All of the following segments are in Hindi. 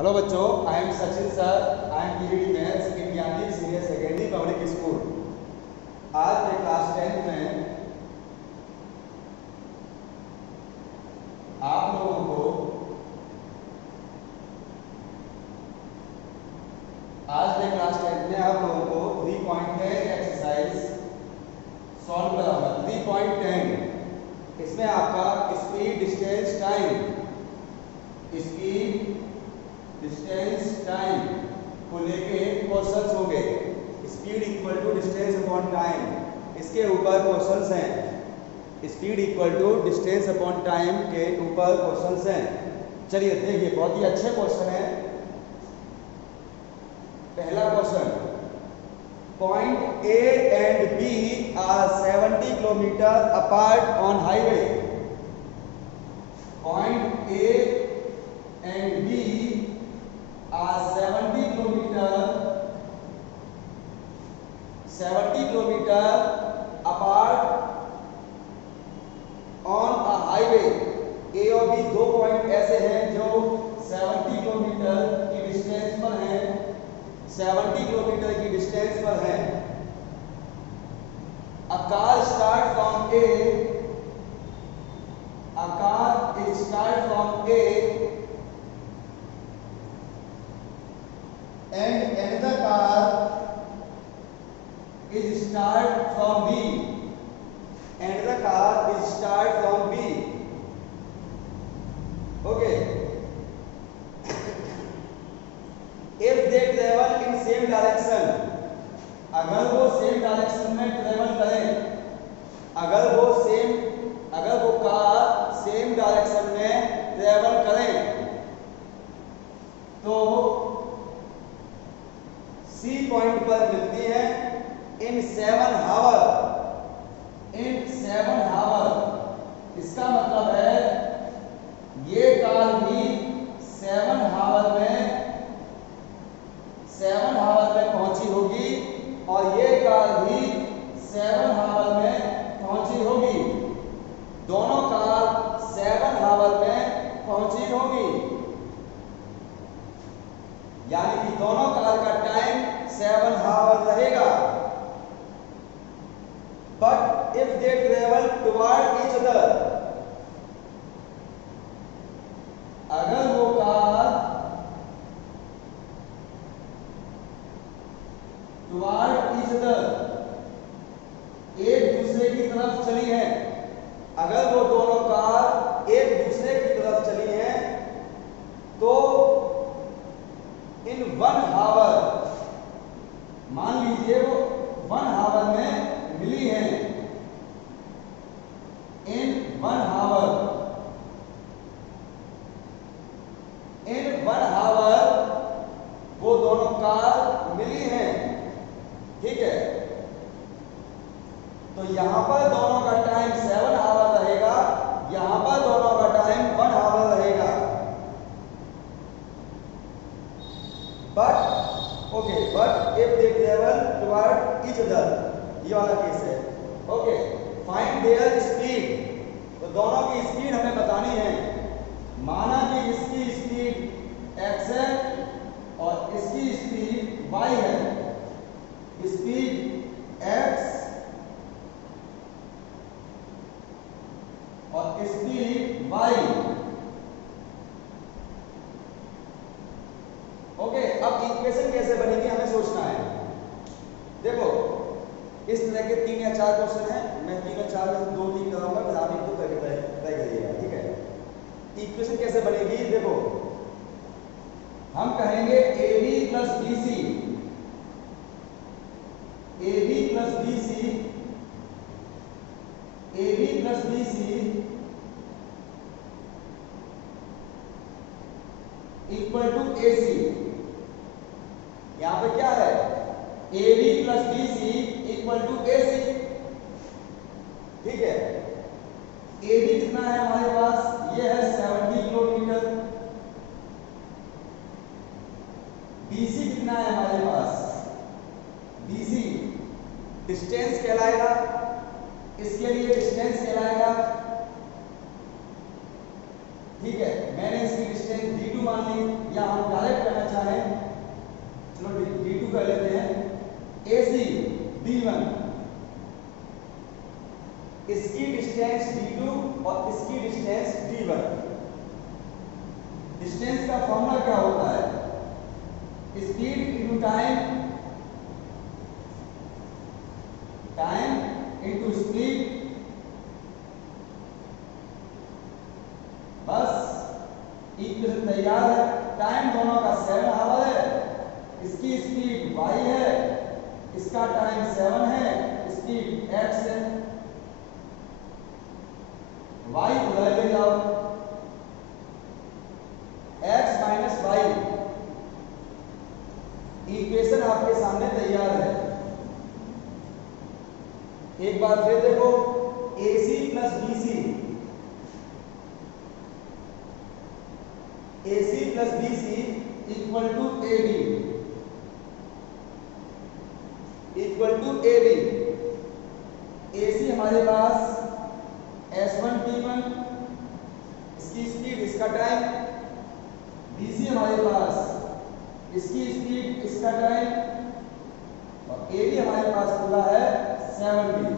हेलो बच्चों, I am Sachin sir. I am PD maths in Gyandeep senior secondary public school. आज के क्लास 10 में आप लोगों को आप लोगों को 3.10 एक्सरसाइज सॉल्व कराऊंगा। 3.10 इसमें आपका स्पीड, डिस्टेंस, टाइम को लेके क्वेश्चंस होंगे। Speed equal to distance upon time, इसके ऊपर क्वेश्चंस हैं। Speed equal to distance upon time के ऊपर क्वेश्चंस हैं। चलिए देखिए, बहुत ही अच्छे क्वेश्चन हैं। पहला question, point A and B are 70 kilometre apart on highway. Point A and B are 70 kilometre apart on a highway. A और बी दो पॉइंट ऐसे हैं जो 70 किलोमीटर की डिस्टेंस पर हैं। 70 किलोमीटर की डिस्टेंस पर हैं। A car start from A and another car is start from B. Another car is start from B. Okay. If they travel in same direction, अगर वो सेम डायरेक्शन में ट्रेवल करें, अगर वो कार सेम डायरेक्शन में ट्रेवल करें, तो सी पॉइंट पर मिलती है इन 7 हावर। इसका मतलब है ये कार भी 7 हावर में पहुंची होगी और ये कार भी 7 हावर में पहुंची होगी। दोनों कार 7 हावर में पहुंची होगी, यानी कि दोनों कार का टाइम 7 हावर रहेगा। But if they travel toward each other, अगर वो कार टुवर्ड ईच अदर एक दूसरे की तरफ चली है, अगर वो दोनों कार एक दूसरे की तरफ चली हैं, तो इन 1 हावर, मान लीजिए वो 1 हावर में मिली हैं। इन 1 हावर वो दोनों कार मिली हैं। ठीक है, तो यहां पर दोनों का टाइम 7 हावर रहेगा, यहां पर दोनों का टाइम 1 हावर रहेगा। But if they travel toward each other, ये वाला केस है। ओके, फाइंड देयर स्पीड, तो दोनों की स्पीड हमें बतानी है। माना कि इसकी स्पीड x है और इसकी स्पीड y है। स्पीड x और स्पीड y। ओके, अब इक्वेशन कैसे बनेगी हमें सोचना है। देखो, इस तरह के 3 या 4 क्वेश्चन हैं। मैं 3 या 4 में 2-3 कराऊंगा, फिर आप इनको तय करिएगा। ठीक है, इक्वेशन कैसे बनेगी? देखो, हम कहेंगे AB plus BC equal to AC। यहां पे क्या है? AB plus BC equal to AC। ठीक है, AB कितना है हमारे पास? ये है 70 किलोमीटर। BC कितना है हमारे पास? BC डिस्टेंस कहलाएगा, इसके लिए डिस्टेंस कहलाएगा। ठीक है, मैंने इसकी डिस्टेंस D2 मान मान ली, या हम डायरेक्ट करना चाहें, चलो D2 कर लेते हैं। AC D1, इसकी डिस्टेंस D2 और इसकी डिस्टेंस D1। डिस्टेंस का फॉर्मूला क्या होता है? Speed into time, time into speed. बस इक्वेशन तैयार है। टाइम दोनों का 7 आवर है, इसकी स्पीड y है, इसका टाइम 7 है, स्पीड x है। y उधर ले जाओ, x माइनस वाई, इक्वेशन आपके सामने तैयार है। एक बार फिर देखो, AC plus BC, AC plus BC equal to AB, equal to AB। AC हमारे पास S1 T1, इसकी स्पीड, इसका टाइम। BC हमारे पास इसकी स्पीड, इसका टाइम, और AB हमारे पास पूरा है 70।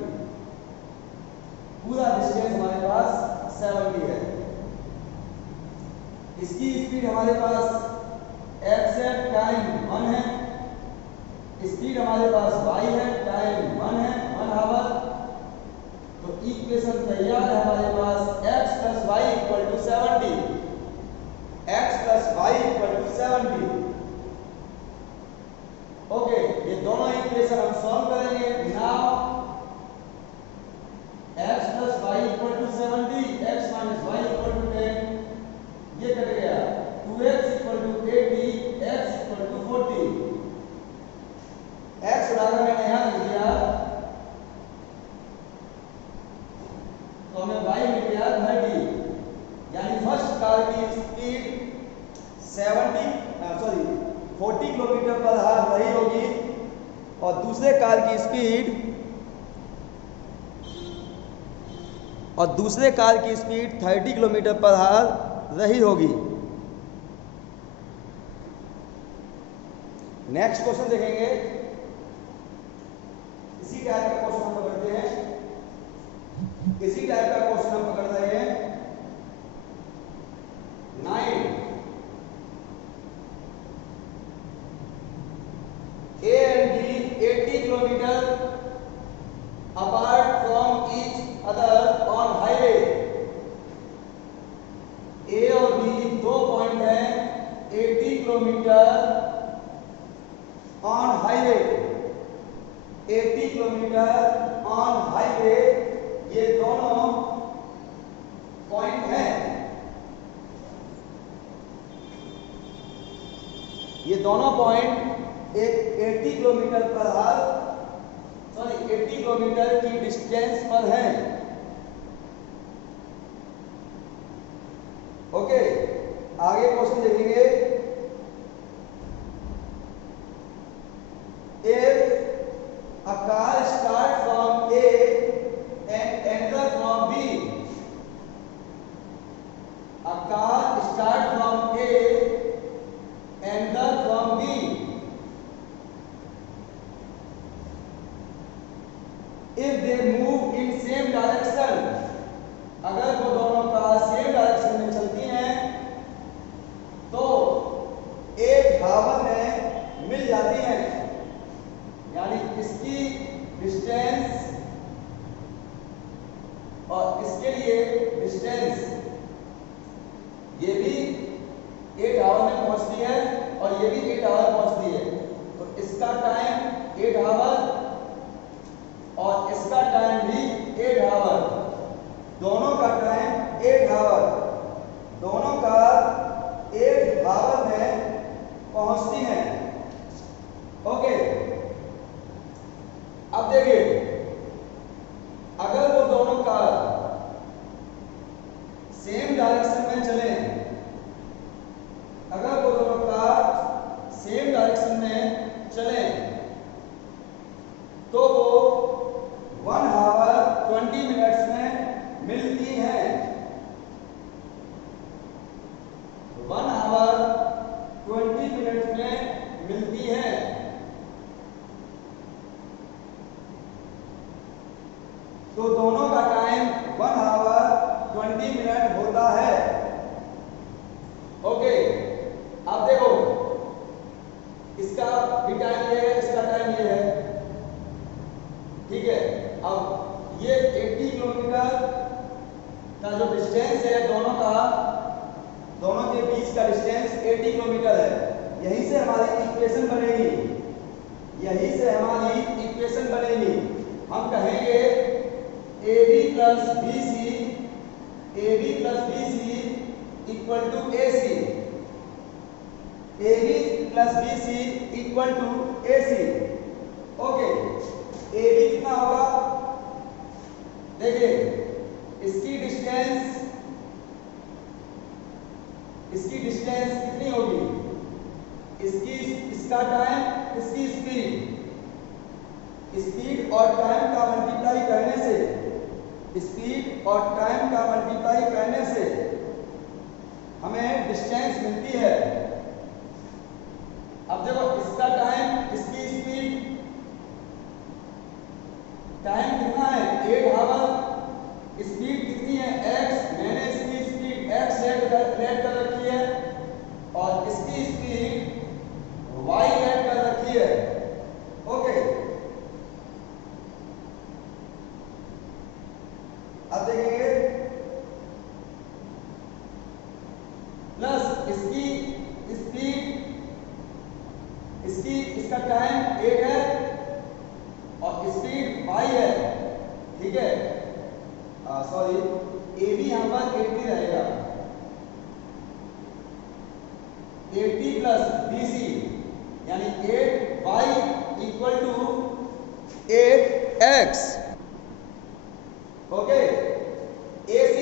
पूरा डिस्टेंस हमारे पास 70 है। इसकी स्पीड हमारे पास x है, टाइम 1 है, स्पीड हमारे पास y है, टाइम 1 है, 1 आवर। तो इक्वेशन तैयार है हमारे पास, x plus Y equal to 70, x plus Y equal to 70। Okay, ये दोनों इक्वेशन हम सॉल्व करेंगे। Now x plus Y equal to 70, x minus Y equal to 10, ये कट गया। 2x equal to 80, x equal to 40। x उड़ाकर मैंने यहां लिख दिया, तो हमें y मिल गया 30। यानी फर्स्ट कार की स्पीड 40 किलोमीटर पर आवर रही होगी, और दूसरे कार की स्पीड 30 किलोमीटर पर आवर रही होगी। नेक्स्ट क्वेश्चन देखेंगे, इसी टाइप का क्वेश्चन हम पकड़ते हैं, इसी टाइप का क्वेश्चन हम पकड़ रहे हैं। 9 A and B 80 kilometre apart from each other on highway. A और B दो पॉइंट हैं 80 kilometre on highway, 80 kilometre on highway. ये दोनों पॉइंट हैं, ये दोनों point 80 kilometre per hour, 80 kilometre की डिस्टेंस पर हैं। ओके, आगे क्वेश्चन देखेंगे। If a car start from A and enter from B, a car start from A, enter from B, if they move in same direction, अगर वो दोनों कार सेम डायरेक्शन में चलती हैं तो एक हावर में मिल जाती हैं। यानी इसकी डिस्टेंस और इसके लिए डिस्टेंस, ये भी 8 आवर में पहुंचती है और ये भी 8 आवर पहुंचती है। तो इसका टाइम 8 आवर और इसका टाइम भी 8 आवर, दोनों का टाइम 8 आवर, दोनों का 8 आवर में पहुंचती हैं। ओके, अब देखिए, अगर वो दोनों कार सेम डायरेक्शन में चले, अगर वो दोनों कार सेम डायरेक्शन में चले तो वो 1 आवर 20 मिनट्स में मिलती हैं। 1 आवर डिस्टेंस है दोनों के बीच का डिस्टेंस 80 किलोमीटर है। यहीं से हमारी इक्वेशन बनेगी। हम कहेंगे AB plus BC equal to AC। AB plus BC equal to AC। Okay, AB कितना होगा? देखिए, इसकी डिस्टेंस कितनी होगी? इसका टाइम, इसकी स्पीड और टाइम का मल्टीप्लाई करने से हमें डिस्टेंस मिलती है। अब देखो, इसका टाइम, इसकी स्पीड, टाइम कितना है 8 आवर, स्पीड कितनी है x, मैंने इसकी स्पीड x सेट कर रखी है और इसकी स्पीड y सेट कर रखी है। ओके, अब देखेंगे प्लस इसकी स्पीड, इसका टाइम 8 है और स्पीड y है, ठीक है। सॉरी, AB यहां पर 80 रहेगा, 80 प्लस BC यानी 8y equal to 8x। Okay, AC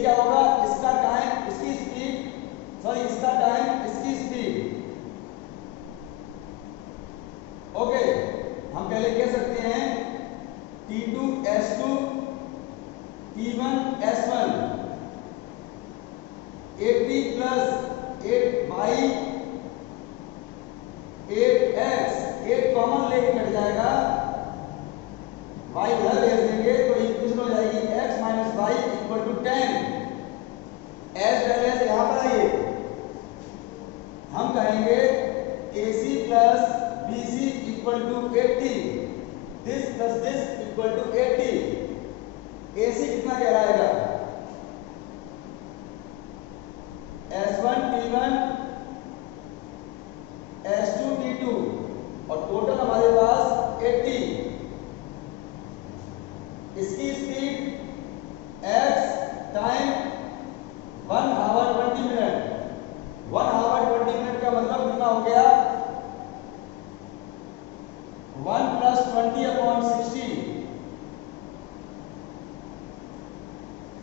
क्या होगा? इसका टाइम, इसकी स्पीड। ओके, हम पहले कह सकते हैं T2 S2 T1 S1, 80 plus 8y 8x, 8 common लेके कट जाएगा, y इधर भेज देंगे तो इक्वेशन हो जाएगी x minus y equal to 10। As well as यहां पर आइए, हम कहेंगे AC plus BC equal to 80, this plus this equal to 80। AC कितना कहलाएगा? S1 T1 S2 T2 और टोटल हमारे पास 80। इसकी speed x, time 1 hour 20 minute. 1 hour 20 minute का मतलब कितना हो गया? 1 प्लस 20 अपॉन 60,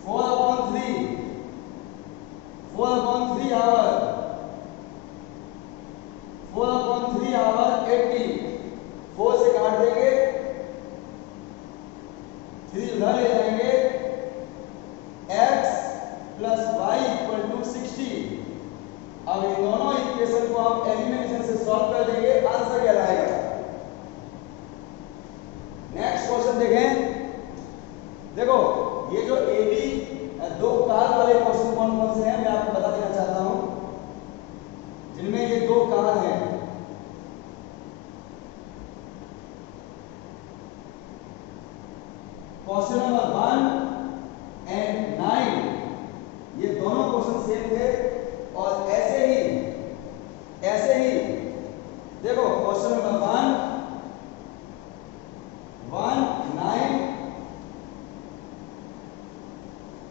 4 अपॉन 3 आवर, 80। 4 से काट देंगे, 3 उधर ले जाएंगे, x plus y equal to 60। अब इन दोनों इक्वेशन को हम एलिमिनेशन से सॉल्व कर देंगे, आंसर क्या आएगा? नेक्स्ट क्वेश्चन देखें। देखो, ये जो AB दो कार वाले क्वेश्चन कौन कौन से हैं मैं आपको बता देना चाहता हूं, जिनमें ये दो कार हैं। क्वेश्चन नंबर 1 एंड 9, ये दोनों क्वेश्चन सेम थे। और ऐसे ही देखो, क्वेश्चन नंबर 1, 9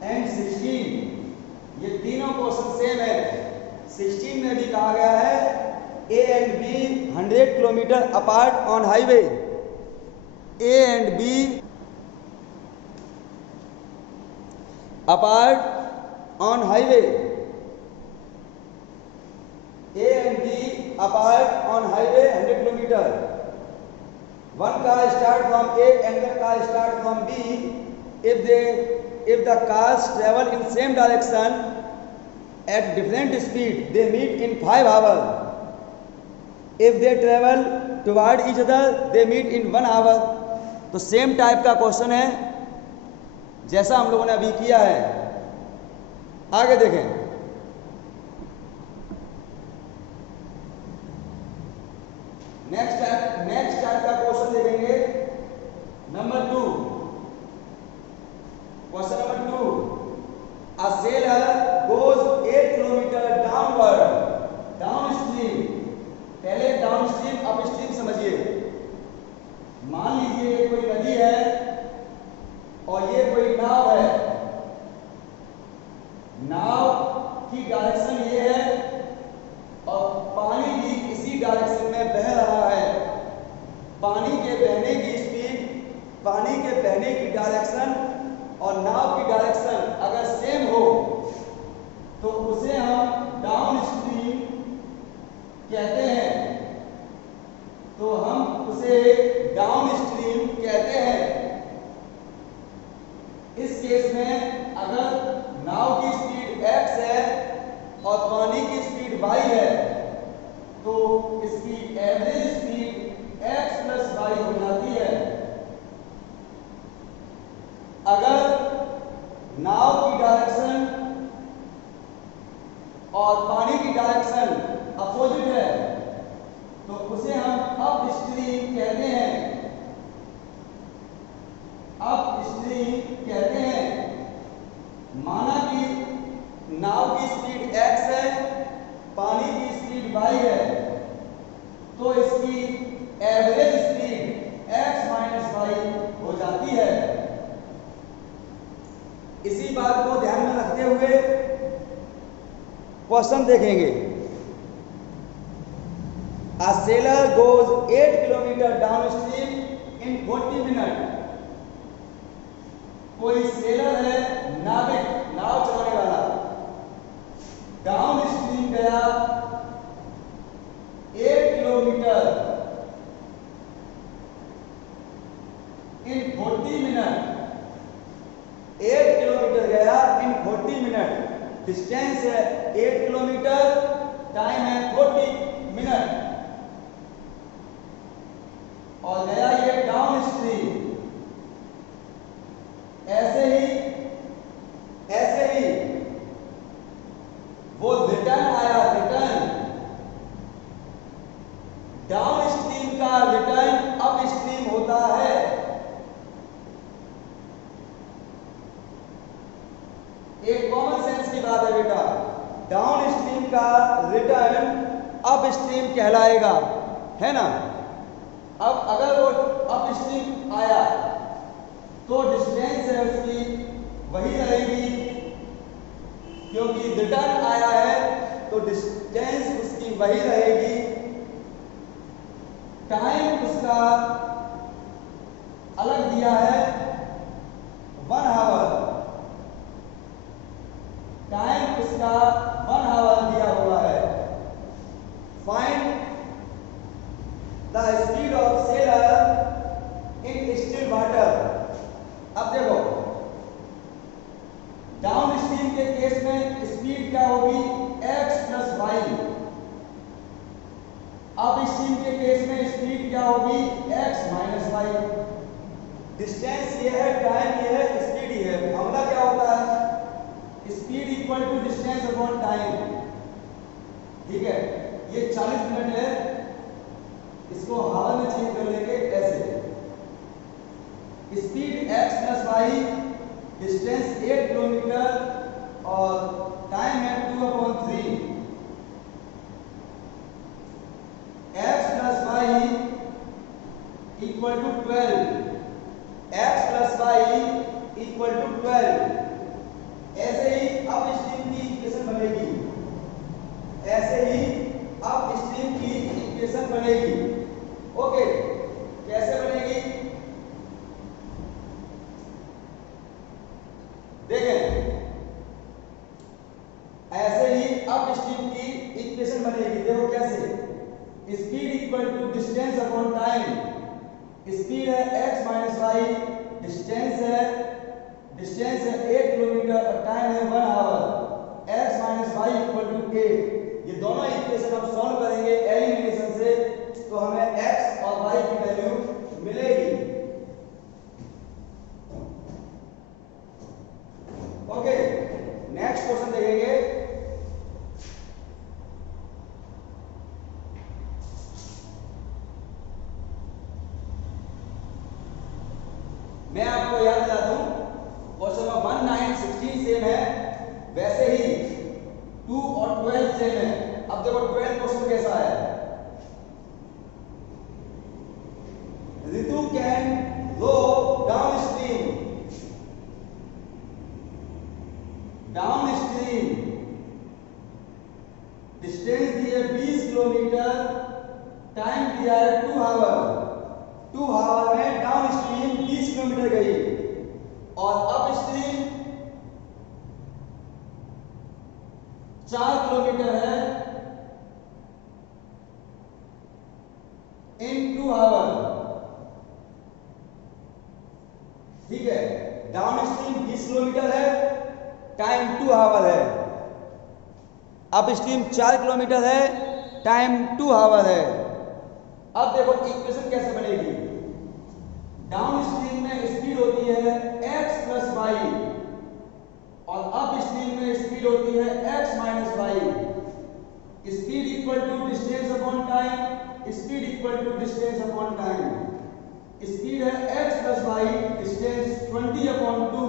एंड 16, ये तीनों क्वेश्चन सेम है। 16 में भी कहा गया है A and B 100 kilometre apart on highway. A and B apart on highway, A and B apart on highway 100 kilometer. One car start from A and the car start from B. If the cars travel in same direction at different speed, they meet in 5 hours. If they travel toward each other, they meet in 1 hour. तो सेम टाइप का क्वेश्चन है जैसा हम लोगों ने अभी किया है। आगे देखें, नेक्स्ट टाइप का क्वेश्चन देखेंगे। Number 2, question number 2, a direction और नाव की डायरेक्शन अगर सेम हो तो उसे हम डाउन स्ट्रीम कहते हैं। तो हम उसे डाउन स्ट्रीम कहते हैं। इस केस में अगर नाव की स्पीड x है और पानी की स्पीड y है तो इसकी average speed x plus y हो जाती है। अगर नाव की डायरेक्शन और पानी की डायरेक्शन अपोजिट है तो उसे हम अप स्ट्रीम कहते हैं। अप स्ट्रीम कहते हैं। माना कि नाव की स्पीड x है, पानी की स्पीड y है, तो इसकी average speed x minus y हो जाती है। इसी बात को ध्यान में रखते हुए क्वेश्चन देखेंगे। A sailor goes 8 kilometre downstream in 40 minute. कोई सेलर है, नाविक, नाव चलाने वाला, डाउन स्ट्रीम गया 8 किलोमीटर इन 40 मिनट। 8 किलोमीटर गया इन 40 मिनट। डिस्टेंस है 8 किलोमीटर, टाइम है 40 मिनट और गया ये डाउन स्ट्रीम। ऐसे ही वो रिटर्न आया। रिटर्न डाउन स्ट्रीम का रिटर्न अप स्ट्रीम होता है। एक कॉमन सेंस की बात है बेटा, डाउन स्ट्रीम का रिटर्न अप स्ट्रीम कहलाएगा, है ना। अब अगर वो अप स्ट्रीम आया तो डिस्टेंस है उसकी वही रहेगी, क्योंकि रिटर्न आया है तो डिस्टेंस उसकी वही रहेगी। टाइम उसका अलग दिया है 1 आवर। टाइम उसका 1 आवर दिया हुआ है। Find the speed of sailor in still water. अब देखो डाउन स्ट्रीम के केस में स्पीड क्या होगी x plus Y. Upstream के केस में स्पीड क्या होगी x माइनस वाई। डिस्टेंस ये है, टाइम ये है, स्पीड ये है। फॉर्मूला क्या होता है, speed equal to distance upon time. ठीक है, ये 40 मिनट है, इसको हावर में चेंज कर लेंगे ऐसे। Speed x plus Y, distance 8 kilometre और टाइम है 2/3। x plus Y equal to 12। x plus Y equal to 12। ऐसे ही अप स्ट्रीम की इक्वेशन बनेगी। ऐसे ही अप स्ट्रीम की इक्वेशन बनेगी। ओके, कैसे बनेगी देखें। ऐसे ही अप स्ट्रीम की इक्वेशन बनेगी। देखो कैसे, speed equal to distance upon time. Speed है x माइनस वाई, डिस्टेंस है 8 किलोमीटर और टाइम है 1 hour. x minus Y equal to 8। ये दोनों इक्वेशन हम सॉल्व करेंगे एलिमिनेशन से, तो हमें x और y की वैल्यू मिलेगी। ओके, नेक्स्ट क्वेश्चन देखेंगे। मैं आपको याद दिला दूं, क्वेश्चन नंबर 1, 9, 16 सेम है, वैसे ही 2 और 12 सेम है। अब देखो 12 क्वेश्चन कैसा है। Ritu can row downstream. Downstream distance दी है 20 किलोमीटर, टाइम दिया है 2 आवर। 2 आवर में डाउन स्ट्रीम 20 किलोमीटर गई। और अप स्ट्रीम 4 किलोमीटर है इन 2 आवर, ठीक है। डाउन स्ट्रीम 20 किलोमीटर है, टाइम 2 आवर है। अप स्ट्रीम 4 किलोमीटर है, टाइम 2 आवर है। अब देखो इक्वेशन कैसे बनेगी। डाउन स्ट्रीम में स्पीड होती है x प्लस वाई और अप स्ट्रीम में स्पीड होती है x minus Y. Speed equal to distance upon time, speed equal to distance upon time. Speed है x plus Y, distance 20 upon 2,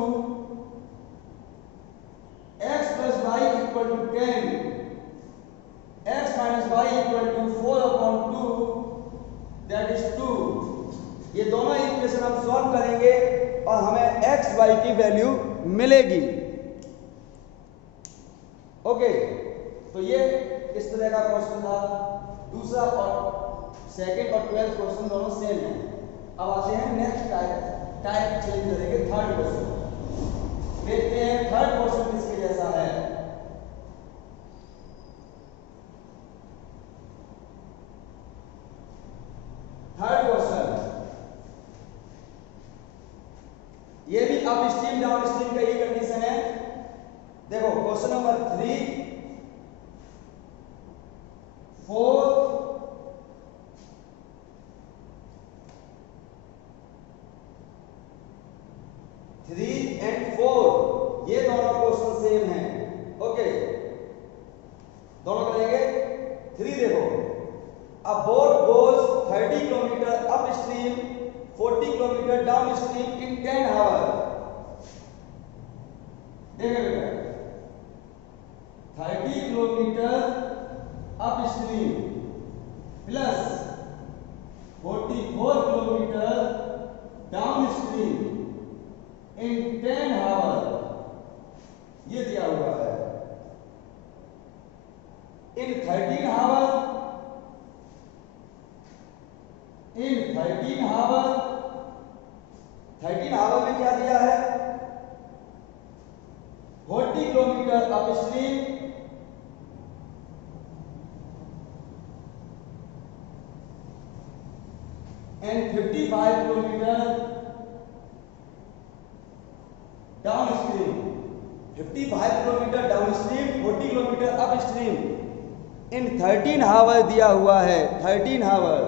x plus Y equal to 10, x minus Y equal to 4 upon 2, that is 2। ये दोनों इक्वेशन हम सॉल्व करेंगे और हमें x y की वैल्यू मिलेगी। ओके, तो ये इस तरह का क्वेश्चन था। दूसरा और सेकंड और 12th क्वेश्चन दोनों सेम है। अब आते हैं नेक्स्ट टाइप चेंज करेंगे, थर्ड क्वेश्चन। देखते हैं थर्ड क्वेश्चन किसके जैसा है। थर्ड क्वेश्चन, ये भी अप स्ट्रीम डाउन स्ट्रीम का ही कंडीशन है। देखो क्वेश्चन नंबर 3, 4, 3 and 4 ये दोनों क्वेश्चन सेम हैं। ओके, दोनों करेंगे। 3 देखो, a boat goes 30 kilometre upstream, 40 kilometre downstream in 10 hour. देखिए बेटा, 30 kilometre upstream plus 44 kilometre downstream in 10 hour, ये दिया हुआ है। In 13 hour, in 13 hour, 13 hour में क्या दिया है? 40 kilometre upstream and 55 kilometre downstream. 55 kilometre downstream, 40 kilometre upstream in 13 hour दिया हुआ है। 13 आवर।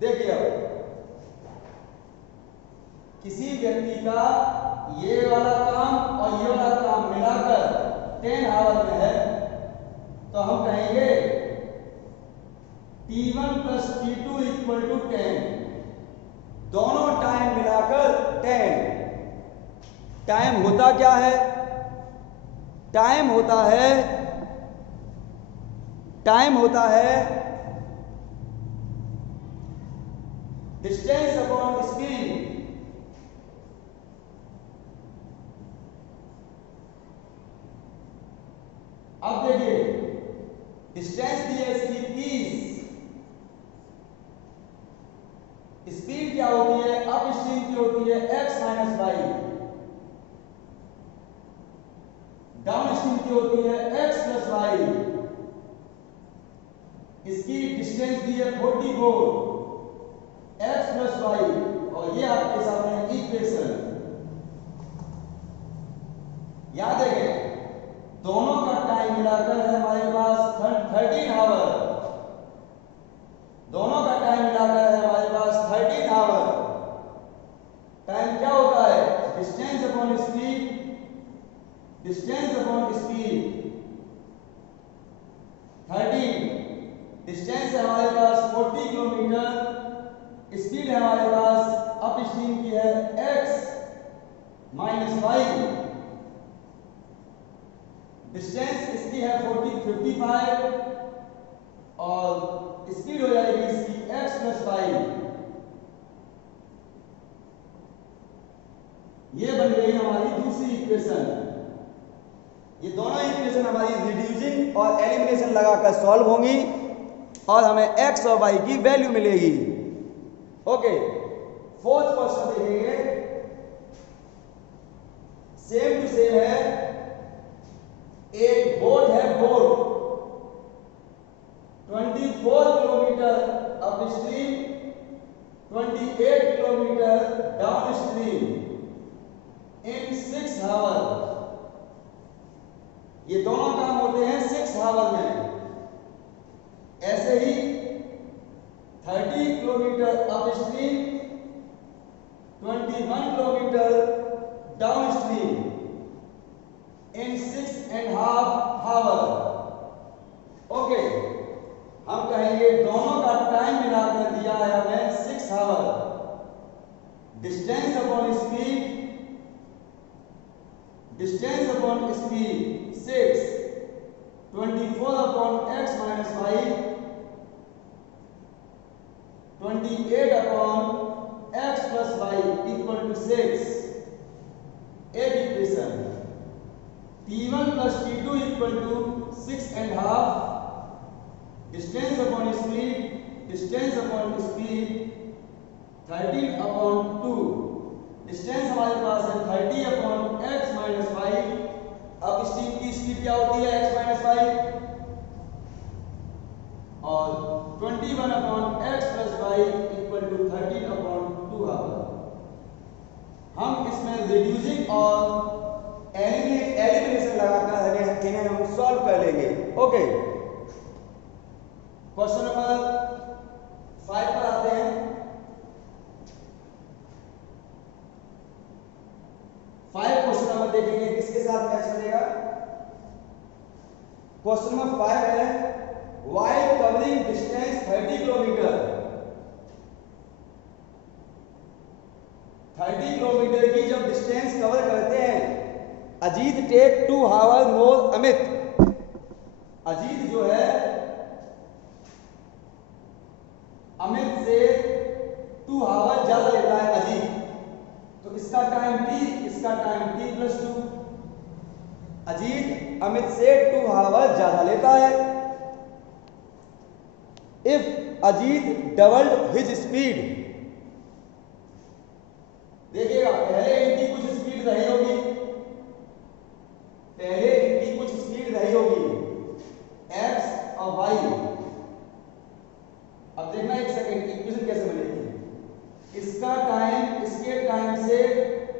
देखिए अब किसी व्यक्ति का ये वाला काम और ये वाला काम मिलाकर 10 आवर में है, तो हम कहेंगे T1 plus T2 equal to 10। दोनों टाइम मिलाकर 10। टाइम होता क्या है? टाइम होता है, टाइम होता है डिस्टेंस अपॉन स्पीड। अब देखिए, डिस्टेंस दी है इसकी 30, स्पीड क्या होती है? अप स्ट्रीम की होती है x minus y, downstream की होती है x प्लस वाई। इसकी डिस्टेंस दी है 44, x प्लस वाई, और ये आपके सामने इक्वेशन। याद है दोनों का टाइम मिलाकर है हमारे पास 13 आवर। दोनों का टाइम मिलाकर है हमारे पास 13 आवर। टाइम क्या होता है? Distance upon speed, distance upon speed. 13 distance है हमारे पास 40 किलोमीटर, स्पीड है हमारे पास अप स्ट्रीम की है x माइनस वाई, डिस्टेंस इसकी है 55 और स्पीड हो जाएगी इसकी x प्लस वाई। ये बन गई हमारी दूसरी इक्वेशन। ये दोनों इक्वेशन हमारी रिड्यूसिंग और एलिमिनेशन लगाकर सॉल्व होंगी और हमें x और y की वैल्यू मिलेगी। ओके, फोर्थ क्वेश्चन देखेंगे। सेम टू सेम है। एक बोट है, boat 24 kilometre upstream, 28 kilometre downstream in 6 hour. ये दोनों काम होते हैं 6 आवर में। ऐसे ही 30 kilometre upstream, 21 kilometre downstream in 6.5 hour. Okay, हम कहेंगे दोनों का टाइम मिलाकर दिया है हमें 6 hour. Distance upon speed, distance upon speed 6, 24 upon x minus 5, 28 upon x plus 5 equal to 6। एक equation t1 plus t2 equal to 6.5, distance upon speed, distance upon speed 13 upon 2। Distance हमारे पास है 30 अपॉन x माइनस 5। अब स्टीम की स्पीड क्या होती है, x माइनस 5, और 21 upon x plus 5 equal to 13 upon 2 hour. हम इसमें रिड्यूसिंग और एलिमिनेशन लगाकर इन्हें हम सॉल्व कर लेंगे। ओके, क्वेश्चन नंबर 5 पर आते हैं। 5 क्वेश्चन नंबर देखेंगे किसके साथ मैच करेगा। क्वेश्चन नंबर 5 है, while covering distance 30 kilometre, 30 kilometre की जब डिस्टेंस कवर करते हैं, अजीत टेक 2 आवर मोर अमित। अजीत जो है अमित से 2 आवर ज्यादा लेता है अजीत, तो इसका टाइम t, इसका time t plus 2। Ajit Amit से 2 आवर ज्यादा लेता है। If Ajit doubled his speed, देखिएगा पहले इनकी कुछ स्पीड रही होगी, पहले इनकी कुछ स्पीड रही होगी x और y। अब देखना एक सेकेंड इक्वेशन कैसे बनेगी। इसका टाइम इसके टाइम से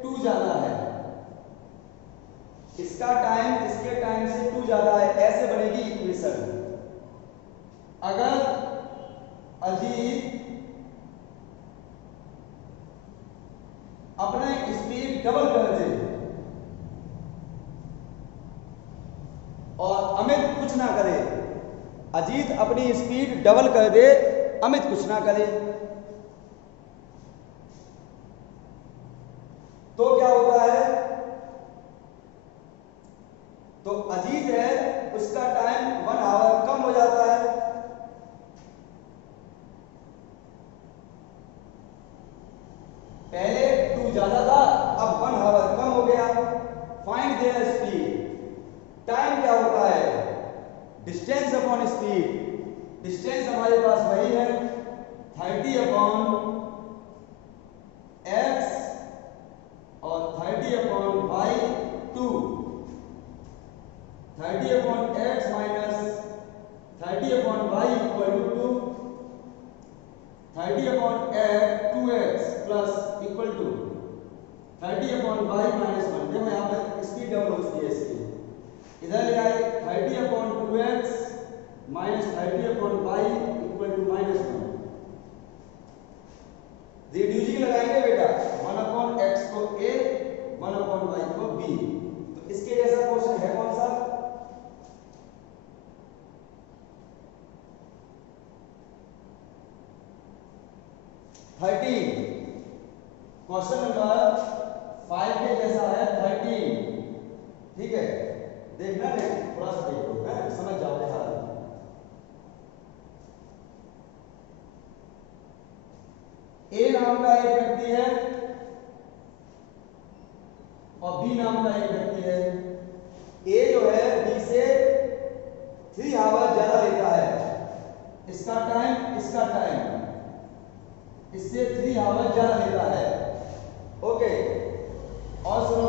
2 ज्यादा है, इसका टाइम इसके टाइम से 2 ज्यादा है, ऐसे बनेगी इक्वेशन। अगर अजीत अपने स्पीड डबल कर दे और अमित कुछ ना करे, अजीत अपनी स्पीड डबल कर दे, अमित कुछ ना करे, तो क्या होता है, तो अजीत है उसका टाइम 1 आवर कम हो जाता है। पहले 2 ज्यादा था, अब 1 आवर कम हो गया। फाइंड देयर स्पीड, टाइम क्या होता है, डिस्टेंस अपॉन स्पीड। डिस्टेंस हमारे पास वही है 30 अपॉन x और 30 upon y, 2। 30 upon x minus 30 upon y equal to 2। 30 upon 2x plus equal to 30 upon y minus 1। देखो यहाँ पर स्पीड डबल हो चुकी है इसकी, इधर ले आए 30 upon 2x minus 30 upon y equal to -1। Reducing लगाएंगे बेटा, 1 अपॉन x को a, 1 अपॉन y को b। तो इसके जैसा क्वेश्चन है कौन सा, क्वेश्चन नंबर 5 के जैसा है 13। ठीक है, देखना नहीं, थोड़ा सा देखो है, समझ जाओगे हाल। ए नाम का एक व्यक्ति है और बी नाम का एक व्यक्ति है। ए जो है बी से 3 आवर ज्यादा लेता है, इसका टाइम इससे 3 आवर ज्यादा लेता है। ओके, और सुनो,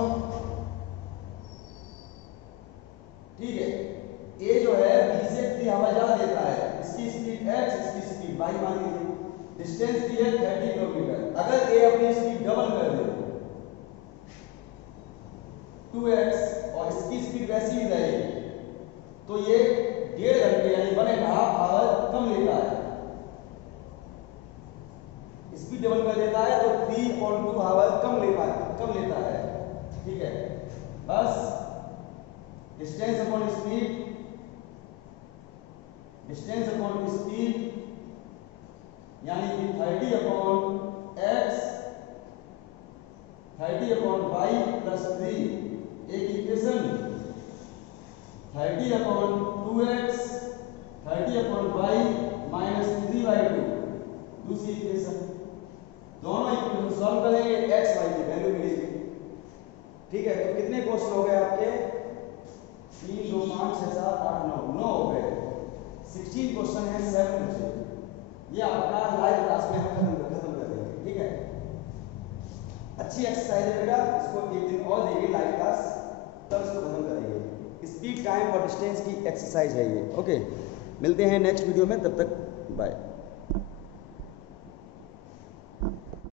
डिस्टेंस दी है 30 किलोमीटर। अगर ए अपनी स्पीड डबल कर दे 2x और इसकी स्पीड वैसी ही रहेगी तो ये 1.5 घंटे यानी 1.5 आवर कम लेता है। स्पीड डबल कर देता है तो 3.2 आवर कम लेता है। ठीक है, बस डिस्टेंस अपॉन स्पीड यानी कि 30 upon x 30 upon y plus 3 एक equation, 30 upon 2x 30 upon y minus 3/2 दूसरी इक्वेशन। दोनों इक्वेशन सॉल्व करेंगे x y की वैल्यू मिलेगी। ठीक है, तो कितने क्वेश्चन हो गए आपके? 3 2 5 6 7 8 9 हो गए। 16 क्वेश्चन है 7 बचे। ये आपका लाइव क्लास में हम खत्म कर देंगे। ठीक है, अच्छी एक्सरसाइज है बेटा, इसको एक दिन और देंगे लाइव क्लास, तब इसको खत्म करेंगे। स्पीड, टाइम और डिस्टेंस की एक्सरसाइज है ये। ओके, मिलते हैं नेक्स्ट वीडियो में, तब तक बाय।